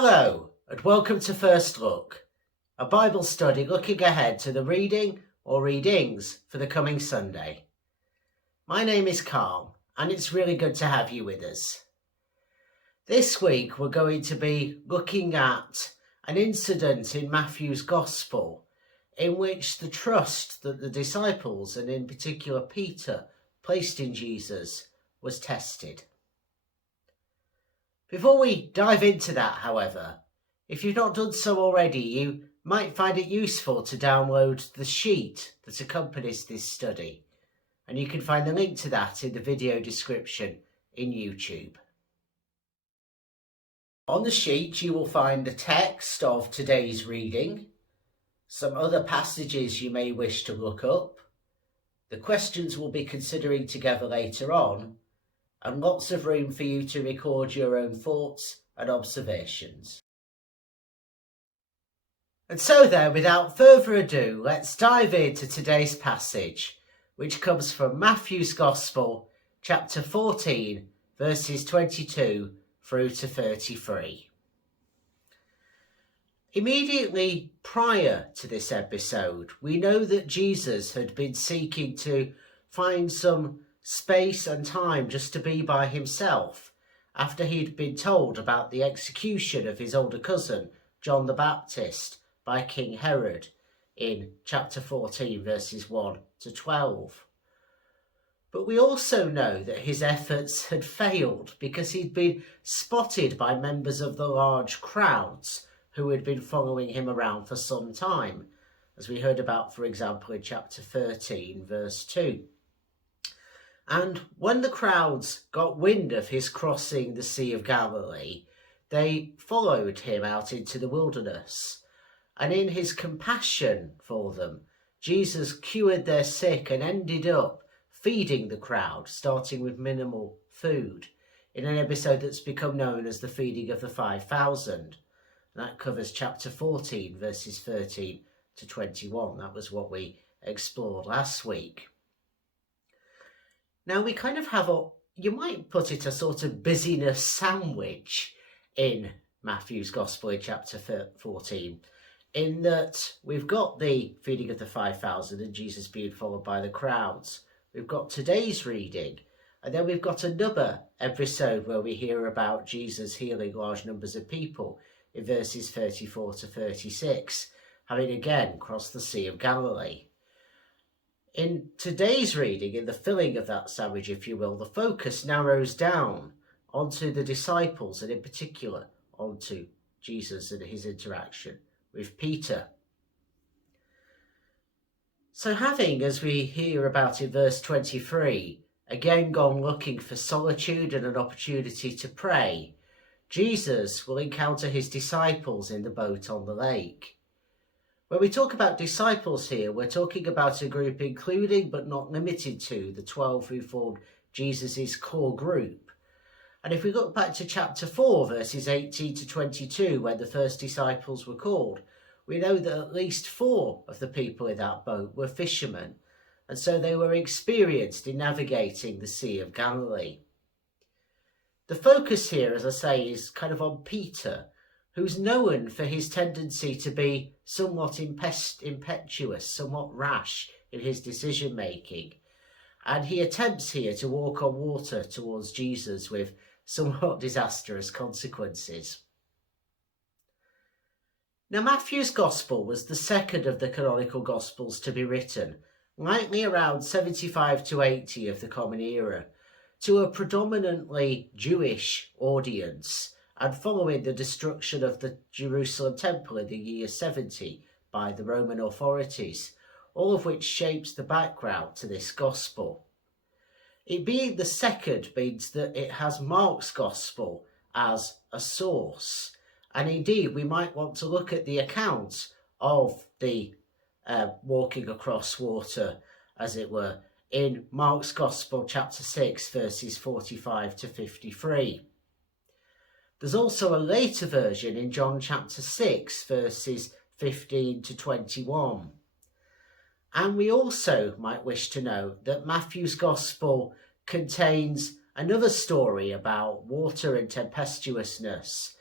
Hello, and welcome to First Look, a Bible study looking ahead to the reading or readings for the coming Sunday. My name is Carl, and it's really good to have you with us. This week we're going to be looking at an incident in Matthew's Gospel in which the trust that the disciples, and in particular Peter, placed in Jesus was tested. Before we dive into that, however, if you've not done so already, you might find it useful to download the sheet that accompanies this study, and you can find the link to that in the video description in YouTube. On the sheet you will find the text of today's reading, some other passages you may wish to look up, the questions we'll be considering together later on, and lots of room for you to record your own thoughts and observations. And so then, without further ado, let's dive into today's passage, which comes from Matthew's Gospel, chapter 14, verses 22 through to 33. Immediately prior to this episode, we know that Jesus had been seeking to find some space and time just to be by himself after he'd been told about the execution of his older cousin, John the Baptist, by King Herod in chapter 14, verses 1 to 12. But we also know that his efforts had failed because he'd been spotted by members of the large crowds who had been following him around for some time, as we heard about, for example, in chapter 13, verse 2. And when the crowds got wind of his crossing the Sea of Galilee, they followed him out into the wilderness. And in his compassion for them, Jesus cured their sick and ended up feeding the crowd, starting with minimal food, in an episode that's become known as the feeding of the 5,000. That covers chapter 14, verses 13 to 21. That was what we explored last week. Now we kind of have you might put it, a sort of busyness sandwich in Matthew's Gospel in chapter 14, in that we've got the feeding of the 5,000 and Jesus being followed by the crowds. We've got today's reading, and then we've got another episode where we hear about Jesus healing large numbers of people in verses 34 to 36, having again crossed the Sea of Galilee. In today's reading, in the filling of that sandwich, if you will, the focus narrows down onto the disciples, and in particular onto Jesus and his interaction with Peter. So having, as we hear about in verse 23, again gone looking for solitude and an opportunity to pray, Jesus will encounter his disciples in the boat on the lake. When we talk about disciples here, we're talking about a group including but not limited to the 12 who formed Jesus' core group. And if we look back to chapter 4, verses 18 to 22, when the first disciples were called, we know that at least 4 of the people in that boat were fishermen, and so they were experienced in navigating the Sea of Galilee. The focus here, as I say, is kind of on Peter, who's known for his tendency to be somewhat impetuous, somewhat rash in his decision-making. And he attempts here to walk on water towards Jesus with somewhat disastrous consequences. Now, Matthew's Gospel was the second of the canonical Gospels to be written, likely around 75 to 80 of the Common Era, to a predominantly Jewish audience, and following the destruction of the Jerusalem temple in the year 70 by the Roman authorities, all of which shapes the background to this gospel. It being the second means that it has Mark's gospel as a source, and indeed we might want to look at the account of the walking across water, as it were, in Mark's Gospel, chapter 6, verses 45 to 53. There's also a later version in John chapter 6, verses 15 to 21. And we also might wish to note that Matthew's Gospel contains another story about water and tempestuousness,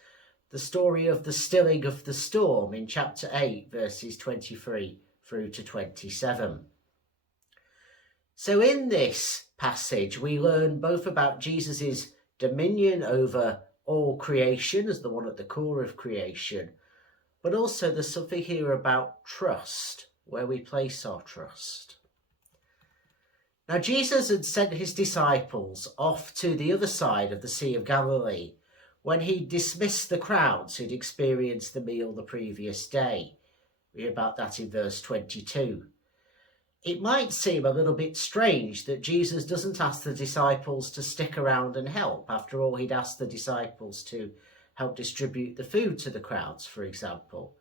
the story of the stilling of the storm in chapter 8, verses 23 through to 27. So in this passage, we learn both about Jesus' dominion over all creation as the one at the core of creation, but also there's something here about trust, where we place our trust. Now, Jesus had sent his disciples off to the other side of the Sea of Galilee when he dismissed the crowds who'd experienced the meal the previous day. We hear about that in verse 22. It might seem a little bit strange that Jesus doesn't ask the disciples to stick around and help. After all, he'd asked the disciples to help distribute the food to the crowds, for example.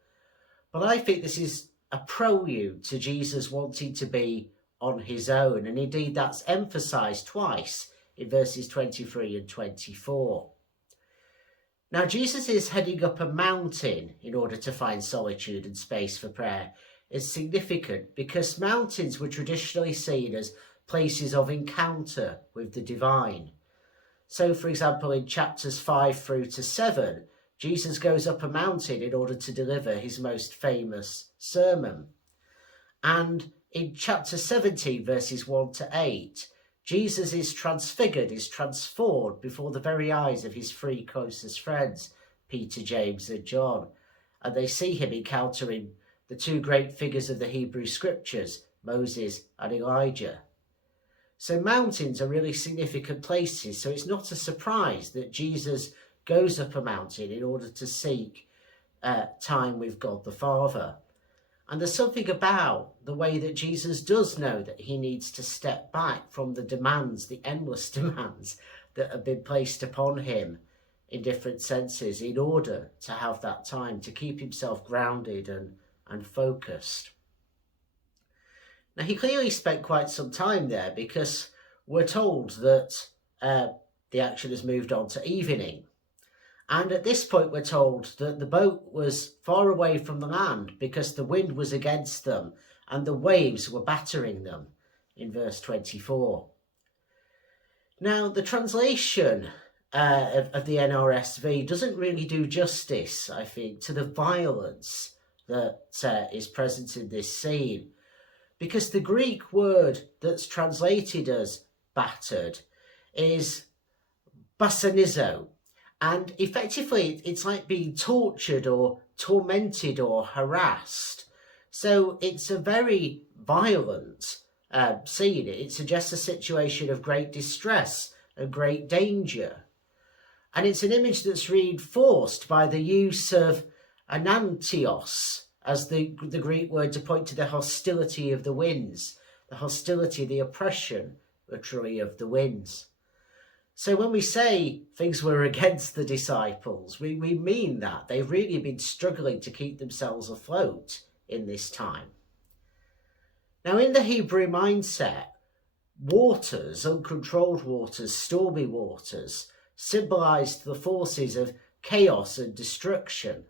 But I think this is a prelude to Jesus wanting to be on his own, and indeed that's emphasised twice in verses 23 and 24. Now, Jesus is heading up a mountain in order to find solitude and space for prayer. Is significant because mountains were traditionally seen as places of encounter with the divine. So, for example, in chapters 5 through to 7, Jesus goes up a mountain in order to deliver his most famous sermon. And in chapter 17, verses 1 to 8, Jesus is transfigured, is transformed before the very eyes of his three closest friends, Peter, James, and John. And they see him encountering the two great figures of the Hebrew scriptures, Moses and Elijah. So mountains are really significant places, so it's not a surprise that Jesus goes up a mountain in order to seek time with God the Father. And there's something about the way that Jesus does know that he needs to step back from the demands, the endless demands that have been placed upon him in different senses in order to have that time to keep himself grounded and focused. Now, he clearly spent quite some time there because we're told that the action has moved on to evening. And at this point, we're told that the boat was far away from the land because the wind was against them and the waves were battering them in verse 24. Now, the translation of the NRSV doesn't really do justice, I think, to the violence that is present in this scene, because the Greek word that's translated as battered is basanizo, and effectively it's like being tortured or tormented or harassed. So it's a very violent scene. It suggests a situation of great distress and great danger, and it's an image that's reinforced by the use of anantios as the Greek word to point to the hostility of the winds, the hostility, the oppression, literally, of the winds. So when we say things were against the disciples, we mean that. They've really been struggling to keep themselves afloat in this time. Now, in the Hebrew mindset, waters, uncontrolled waters, stormy waters, symbolised the forces of chaos and destruction.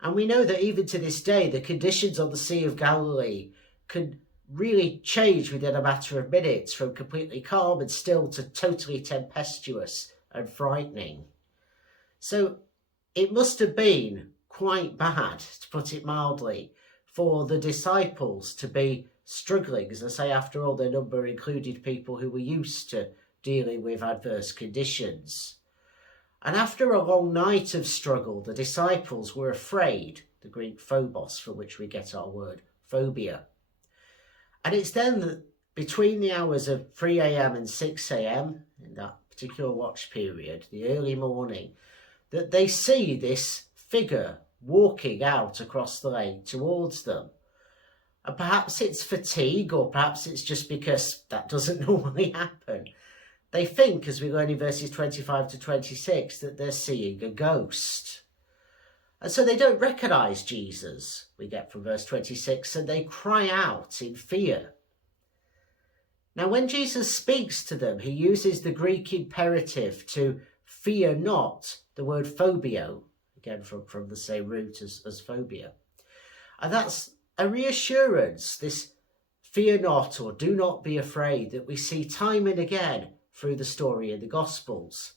And we know that even to this day, the conditions on the Sea of Galilee can really change within a matter of minutes, from completely calm and still to totally tempestuous and frightening. So it must have been quite bad, to put it mildly, for the disciples to be struggling. As I say, after all, their number included people who were used to dealing with adverse conditions. And after a long night of struggle, the disciples were afraid, the Greek phobos, from which we get our word phobia. And it's then that between the hours of 3 a.m. and 6 a.m, in that particular watch period, the early morning, that they see this figure walking out across the lake towards them. And perhaps it's fatigue, or perhaps it's just because that doesn't normally happen. They think, as we learn in verses 25 to 26, that they're seeing a ghost. And so they don't recognise Jesus, we get from verse 26, and they cry out in fear. Now, when Jesus speaks to them, he uses the Greek imperative to fear not, the word phobio, again from the same root as phobia. And that's a reassurance, this fear not or do not be afraid, that we see time and again through the story in the Gospels.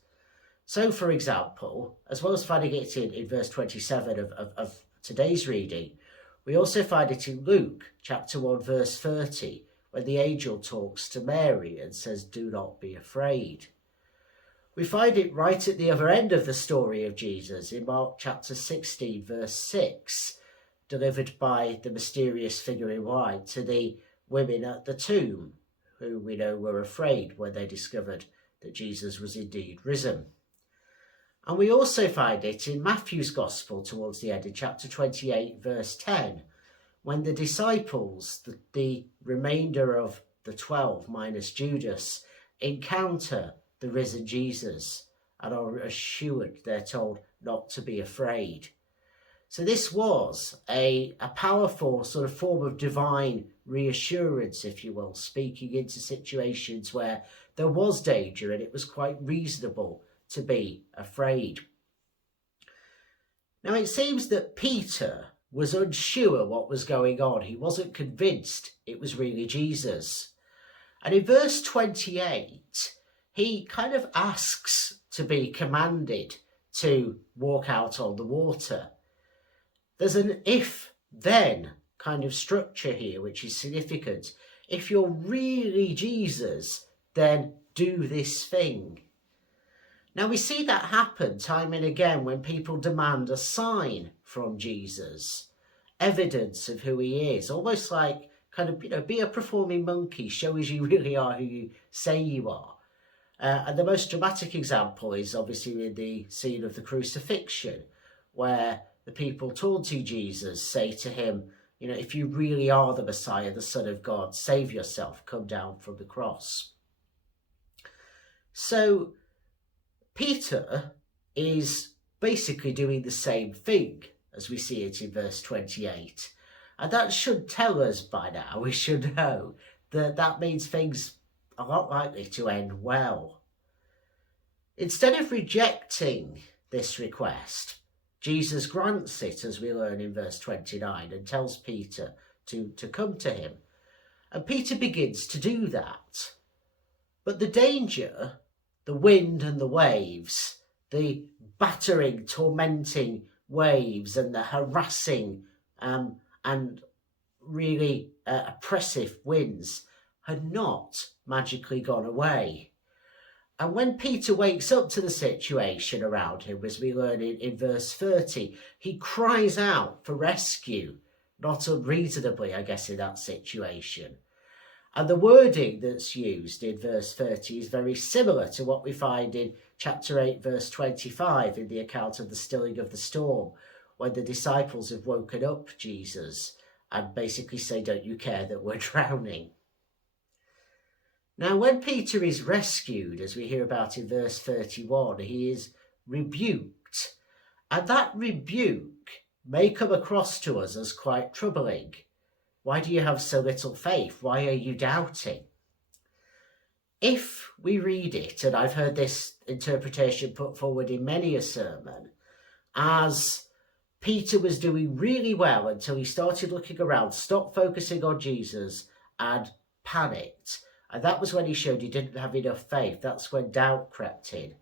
So, for example, as well as finding it in verse 27 of today's reading, we also find it in Luke chapter 1, verse 30, when the angel talks to Mary and says, "Do not be afraid." We find it right at the other end of the story of Jesus in Mark chapter 16, verse 6, delivered by the mysterious figure in white to the women at the tomb, who we know were afraid when they discovered that Jesus was indeed risen. And we also find it in Matthew's Gospel towards the end, in chapter 28, verse 10, when the disciples, the remainder of the 12 minus Judas, encounter the risen Jesus and are assured, they're told, not to be afraid. So this was a powerful sort of form of divine reassurance, if you will, speaking into situations where there was danger and it was quite reasonable to be afraid. Now it seems that Peter was unsure what was going on. He wasn't convinced it was really Jesus. And in verse 28, he kind of asks to be commanded to walk out on the water. There's an if-then kind of structure here, which is significant. If you're really Jesus, then do this thing. Now we see that happen time and again when people demand a sign from Jesus, evidence of who he is, almost like kind of, be a performing monkey, show us you really are who you say you are. And the most dramatic example is obviously in the scene of the crucifixion, where the people taunting Jesus say to him, if you really are the Messiah, the Son of God, save yourself, come down from the cross. So Peter is basically doing the same thing as we see it in verse 28. And that should tell us by now, we should know, that means things are not likely to end well. Instead of rejecting this request, Jesus grants it, as we learn in verse 29, and tells Peter to come to him. And Peter begins to do that. But the danger, the wind and the waves, the battering, tormenting waves and the harassing and really oppressive winds had not magically gone away. And when Peter wakes up to the situation around him, as we learn in verse 30, he cries out for rescue, not unreasonably, I guess, in that situation. And the wording that's used in verse 30 is very similar to what we find in chapter 8, verse 25, in the account of the stilling of the storm, when the disciples have woken up Jesus and basically say, "Don't you care that we're drowning?" Now, when Peter is rescued, as we hear about in verse 31, he is rebuked. And that rebuke may come across to us as quite troubling. Why do you have so little faith? Why are you doubting? If we read it, and I've heard this interpretation put forward in many a sermon, as Peter was doing really well until he started looking around, stopped focusing on Jesus, and panicked. And that was when he showed he didn't have enough faith. That's when doubt crept in.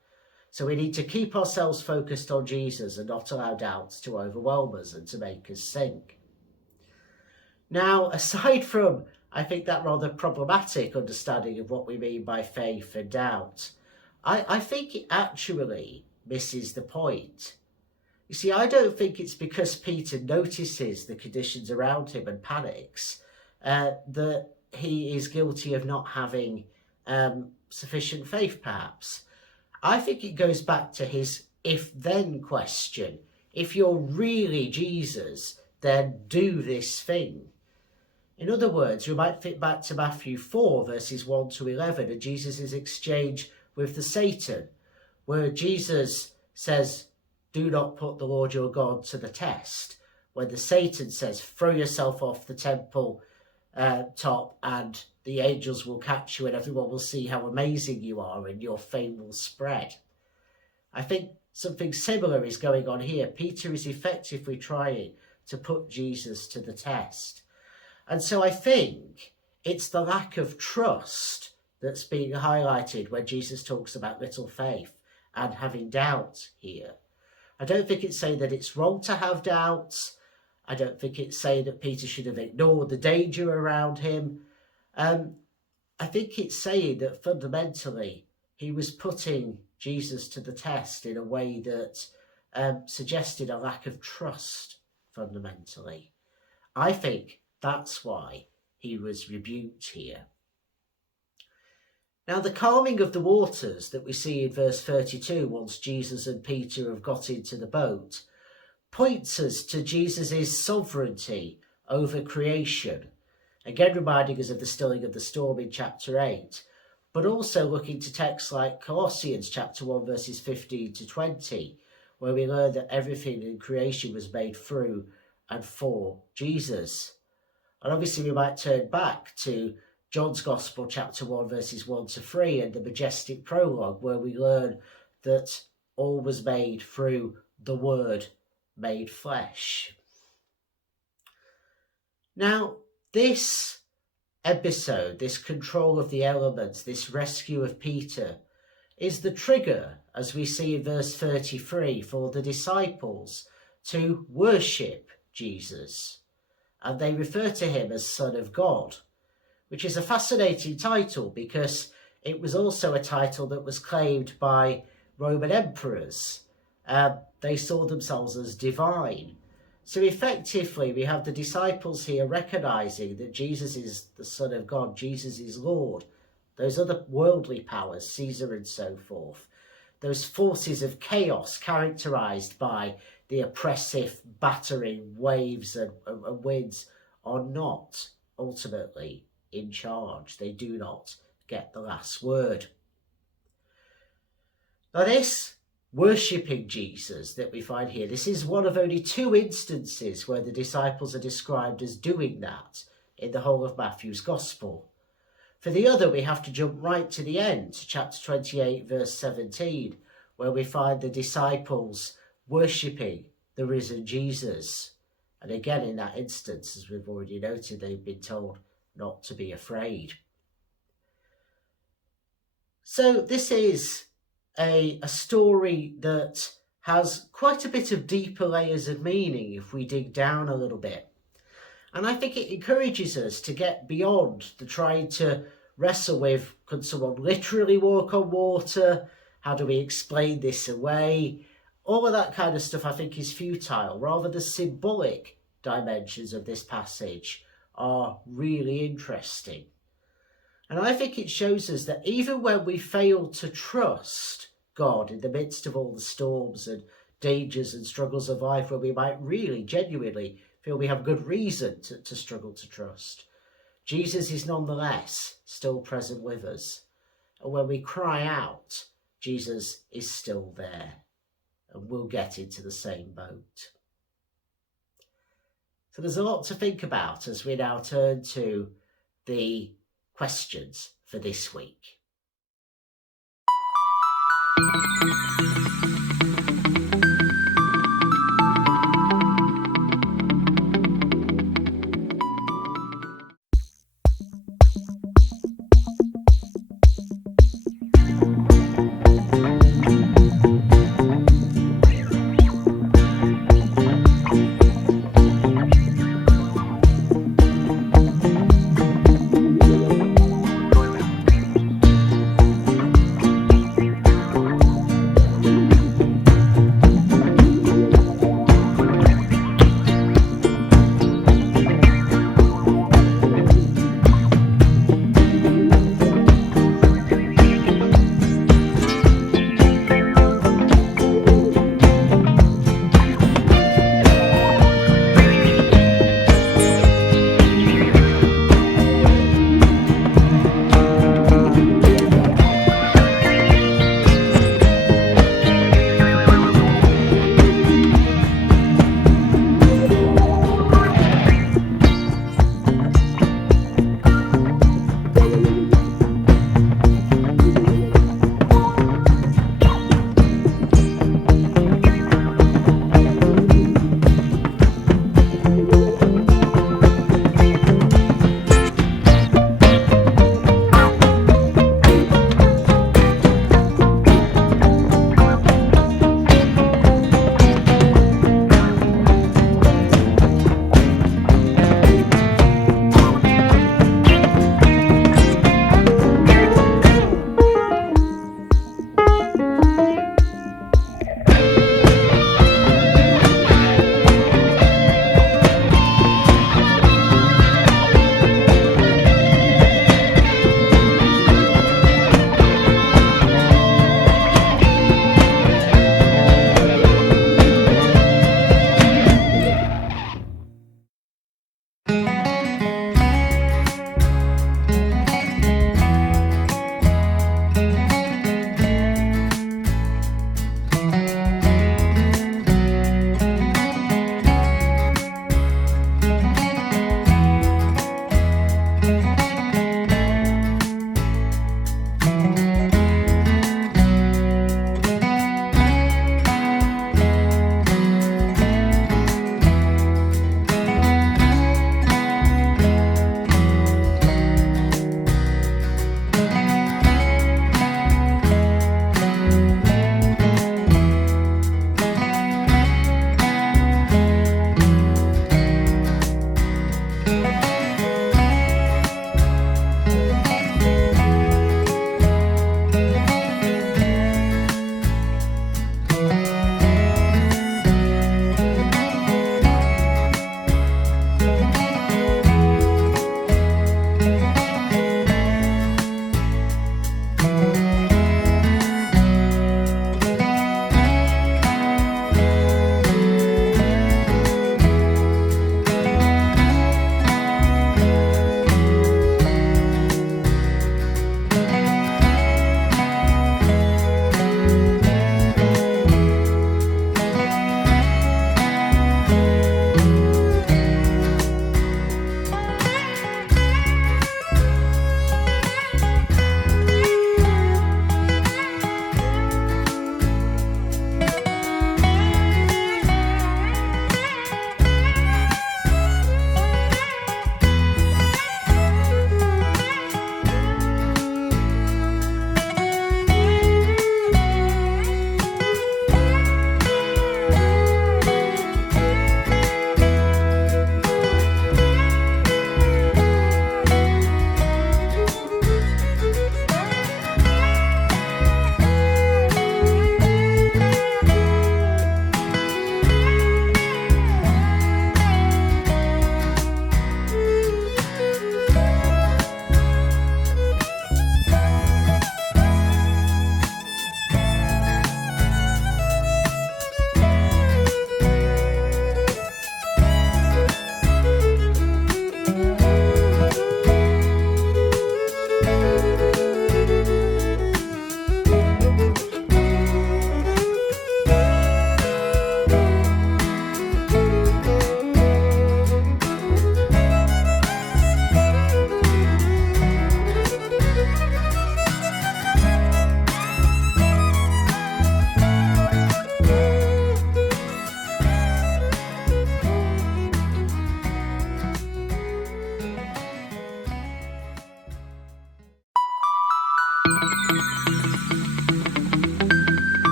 So we need to keep ourselves focused on Jesus and not allow doubts to overwhelm us and to make us sink. Now, aside from, I think, that rather problematic understanding of what we mean by faith and doubt, I think it actually misses the point. You see, I don't think it's because Peter notices the conditions around him and panics that he is guilty of not having sufficient faith, perhaps. I think it goes back to his if-then question. If you're really Jesus, then do this thing. In other words, we might think back to Matthew 4, verses 1 to 11, and Jesus' exchange with the Satan, where Jesus says, "Do not put the Lord your God to the test." When the Satan says, "Throw yourself off the temple top and the angels will catch you and everyone will see how amazing you are and your fame will spread." I think something similar is going on here. Peter is effectively trying to put Jesus to the test. And so I think it's the lack of trust that's being highlighted when Jesus talks about little faith and having doubts here. I don't think it's saying that it's wrong to have doubts. I don't think it's saying that Peter should have ignored the danger around him. I think it's saying that fundamentally he was putting Jesus to the test in a way that suggested a lack of trust, fundamentally. I think that's why he was rebuked here. Now, the calming of the waters that we see in verse 32, once Jesus and Peter have got into the boat, points us to Jesus' sovereignty over creation. Again, reminding us of the stilling of the storm in chapter 8, but also looking to texts like Colossians chapter 1, verses 15 to 20, where we learn that everything in creation was made through and for Jesus. And obviously we might turn back to John's Gospel chapter 1, verses 1 to 3, and the majestic prologue, where we learn that all was made through the Word made flesh. Now, this episode, this control of the elements, this rescue of Peter, is the trigger, as we see in verse 33, for the disciples to worship Jesus. And they refer to him as Son of God, which is a fascinating title because it was also a title that was claimed by Roman emperors. They saw themselves as divine. So effectively, we have the disciples here recognizing that Jesus is the Son of God, Jesus is Lord. Those other worldly powers, Caesar and so forth, those forces of chaos characterized by the oppressive, battering waves and winds, are not ultimately in charge. They do not get the last word. Now, this worshipping Jesus that we find here, this is one of only two instances where the disciples are described as doing that in the whole of Matthew's Gospel. For the other, we have to jump right to the end, to chapter 28, verse 17, where we find the disciples worshipping the risen Jesus. And again, in that instance, as we've already noted, they've been told not to be afraid. So this is a story that has quite a bit of deeper layers of meaning if we dig down a little bit. And I think it encourages us to get beyond the trying to wrestle with, could someone literally walk on water? How do we explain this away? All of that kind of stuff I think is futile. Rather, the symbolic dimensions of this passage are really interesting. And I think it shows us that even when we fail to trust God in the midst of all the storms and dangers and struggles of life, where we might really genuinely feel we have good reason to struggle to trust, Jesus is nonetheless still present with us. And when we cry out, Jesus is still there, and we'll get into the same boat. So there's a lot to think about as we now turn to the questions for this week.